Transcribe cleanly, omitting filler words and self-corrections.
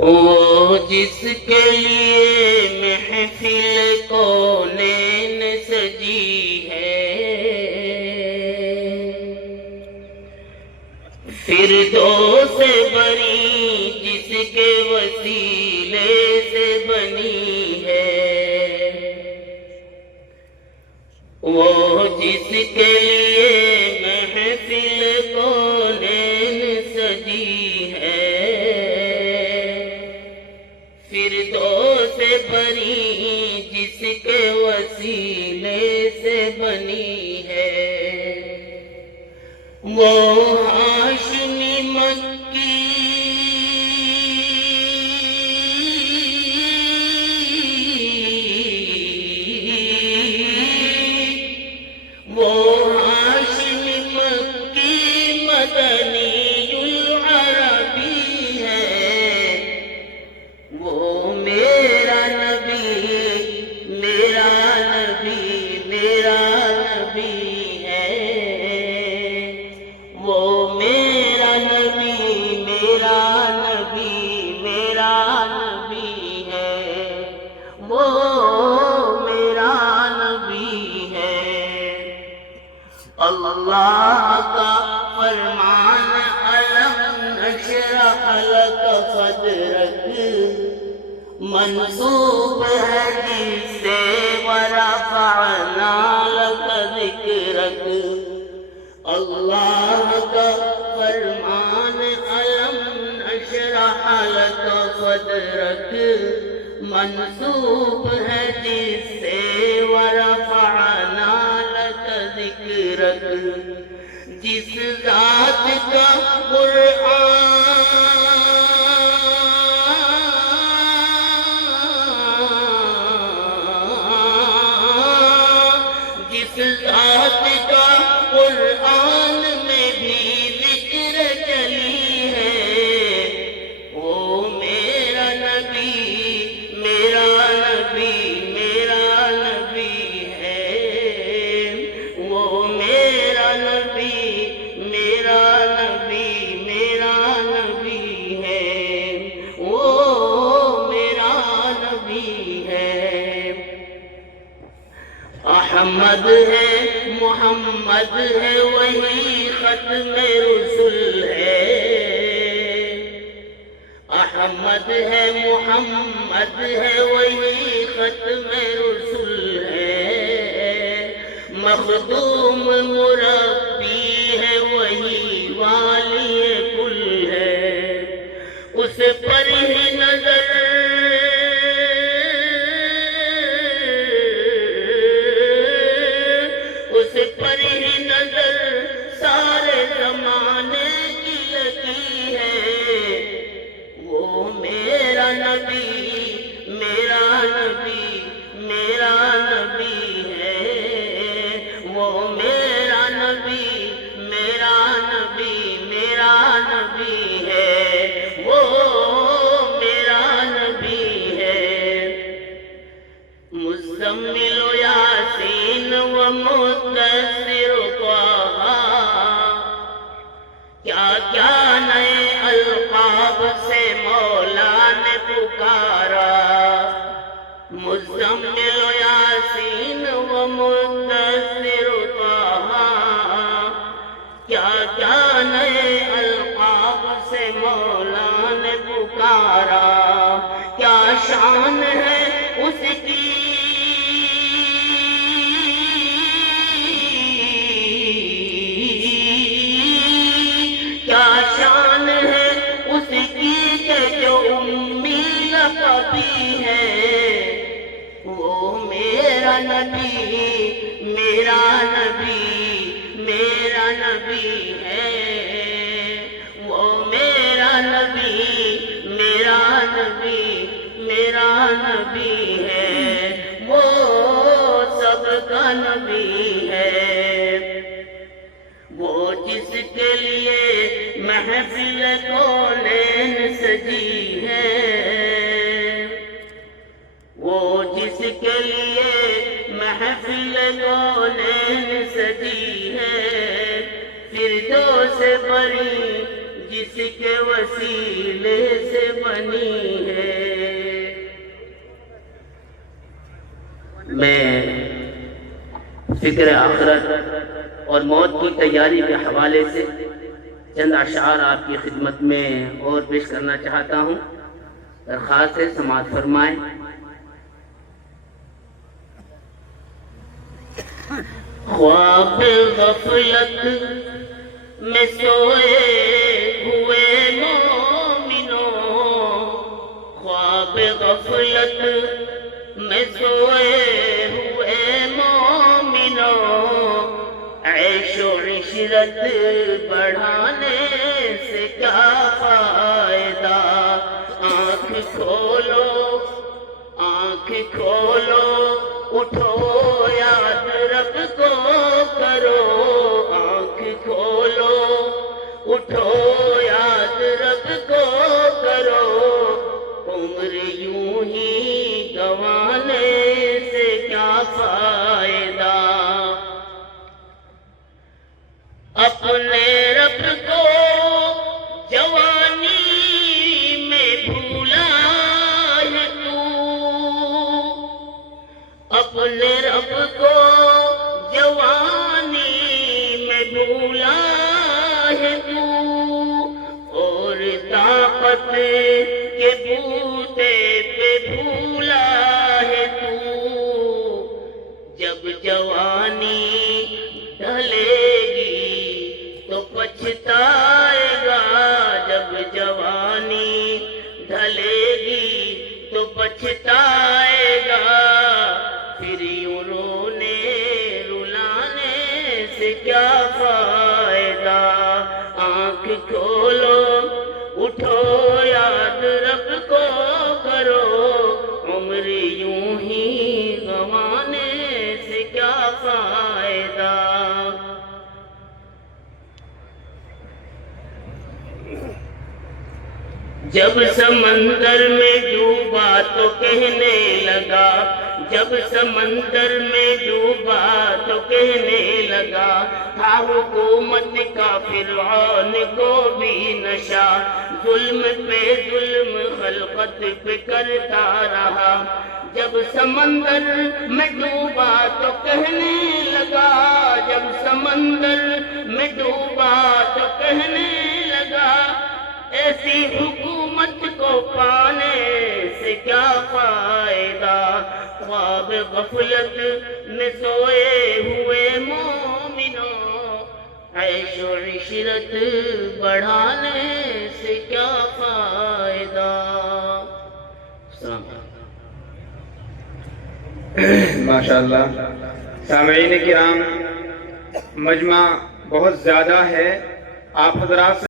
وہ جس کے لیے محفل کونین سجی ہے، فردوس بری جس کے وسیلے سے بنی ہے، وہ جس کے لیے محفل کونین سجی ہے، فردوس بری جس کے وسیلے سے بنی ہے، وہ ہاشمی مکی وہ ہاشمی مکی مدنی العربی ہے، وہ میرا نبی میرا نبی میرا نبی ہے، وہ میرا نبی میرا نبی میرا نبی ہے، وہ میرا نبی ہے۔ اللہ کا فرمان الم نشرح لک صدرک منسوب ہے جس سے ورفعنا لک ذکرک، اللہ کا فرمان الم نشرح لک صدرک منسوب ہے جس سے ورفعنا لک ذکرک، جس ذات کا جس ذات کا قرآن میں بھی ذکر چلی ہے، وہ میرا نبی میرا نبی میرا نبی ہے، وہ میرا نبی میرا نبی میرا نبی ہے، وہ میرا نبی ہے۔ احمد ہے محمد ہے وہی ختم رسول ہے، احمد ہے محمد ہے وہی ختم رسول ہے، مخدوم مربی ہے وہی والی کل ہے، اس پر ہی نظر اس پر ہی نظر سارے زمانے کی لگی ہے، وہ میرا نبی میرا نبی میرا نبی ہے، وہ میرا نبی میرا نبی میرا نبی ہے، وہ میرا نبی ہے۔ مزمل و یاسین و مدثر طہ، کیا کیا نئے القاب سے مولا نے پکارا، مزمل و یاسین و مدثر طہ، کیا کیا نئے القاب سے مولا نے پکارا، کیا شان ہے اس کی کیا شان ہے اس کی کہ جو امی لقبی ہے، وہ میرا نبی میرا نبی میرا نبی ہے، وہ میرا نبی میرا نبی میرا نبی ہے، وہ سب کا نبی ہے، وہ جس کے لیے محفل کونین سجی ہے، وہ جس کے لیے محفل کونین سجی ہے، فردوس بری جس کے وسیلے سے بنی ہے۔ میں فکر آخرت اور موت کی تیاری کے حوالے سے چند اشعار آپ کی خدمت میں اور پیش کرنا چاہتا ہوں، درخواست ہے سماعت فرمائیں۔ خواب غفلت میں سوئے ہوئے مومنوں، خواب غفلت میں سوئے ہوئے مومنوں، عیش و عشرت بڑھانے سے کیا فائدہ؟ آنکھ کھولو، آنکھ کھولو، اٹھو یاد رب کو کرو، آنکھ کھولو، اٹھو یاد رب کو کرو، عمر یوں ہی گنوانے سے کیا فائدہ؟ اپنے رب کو جوانی میں بھولا ہے تو، اپنے رب کو جوانی میں بھولا ہے تو، اور طاقت کے بوتے پہ بھولا ہے تو، جب جوانی ڈھلے گی تو پچھتائے گا، جب جوانی ڈھلے گی تو پچھتائے گا، پھر یوں رونے رلانے سے کیا فائدہ؟ آنکھ کھولو، اٹھو یاد رب کو کرو، عمر یوں ہی گنوانے سے کیا فائدہ؟ جب سمندر میں ڈوبا تو کہنے لگا، جب سمندر میں ڈوبا تو کہنے لگا، تھا حکومت کا فرعون کو بھی نشہ، ظلم پہ ظلم خلقت پہ کرتا رہا، جب سمندر میں ڈوبا تو کہنے لگا، جب سمندر میں ڈوبا تو کہنے لگا، ایسی حکومت کو پانے سے کیا فائدہ؟ خواب غفلت میں سوئے ہوئے مومنوں، عیش و عشرت بڑھانے سے کیا فائدہ؟ ماشاءاللہ سامعین کرام، مجمع بہت زیادہ ہے، آپ حضرات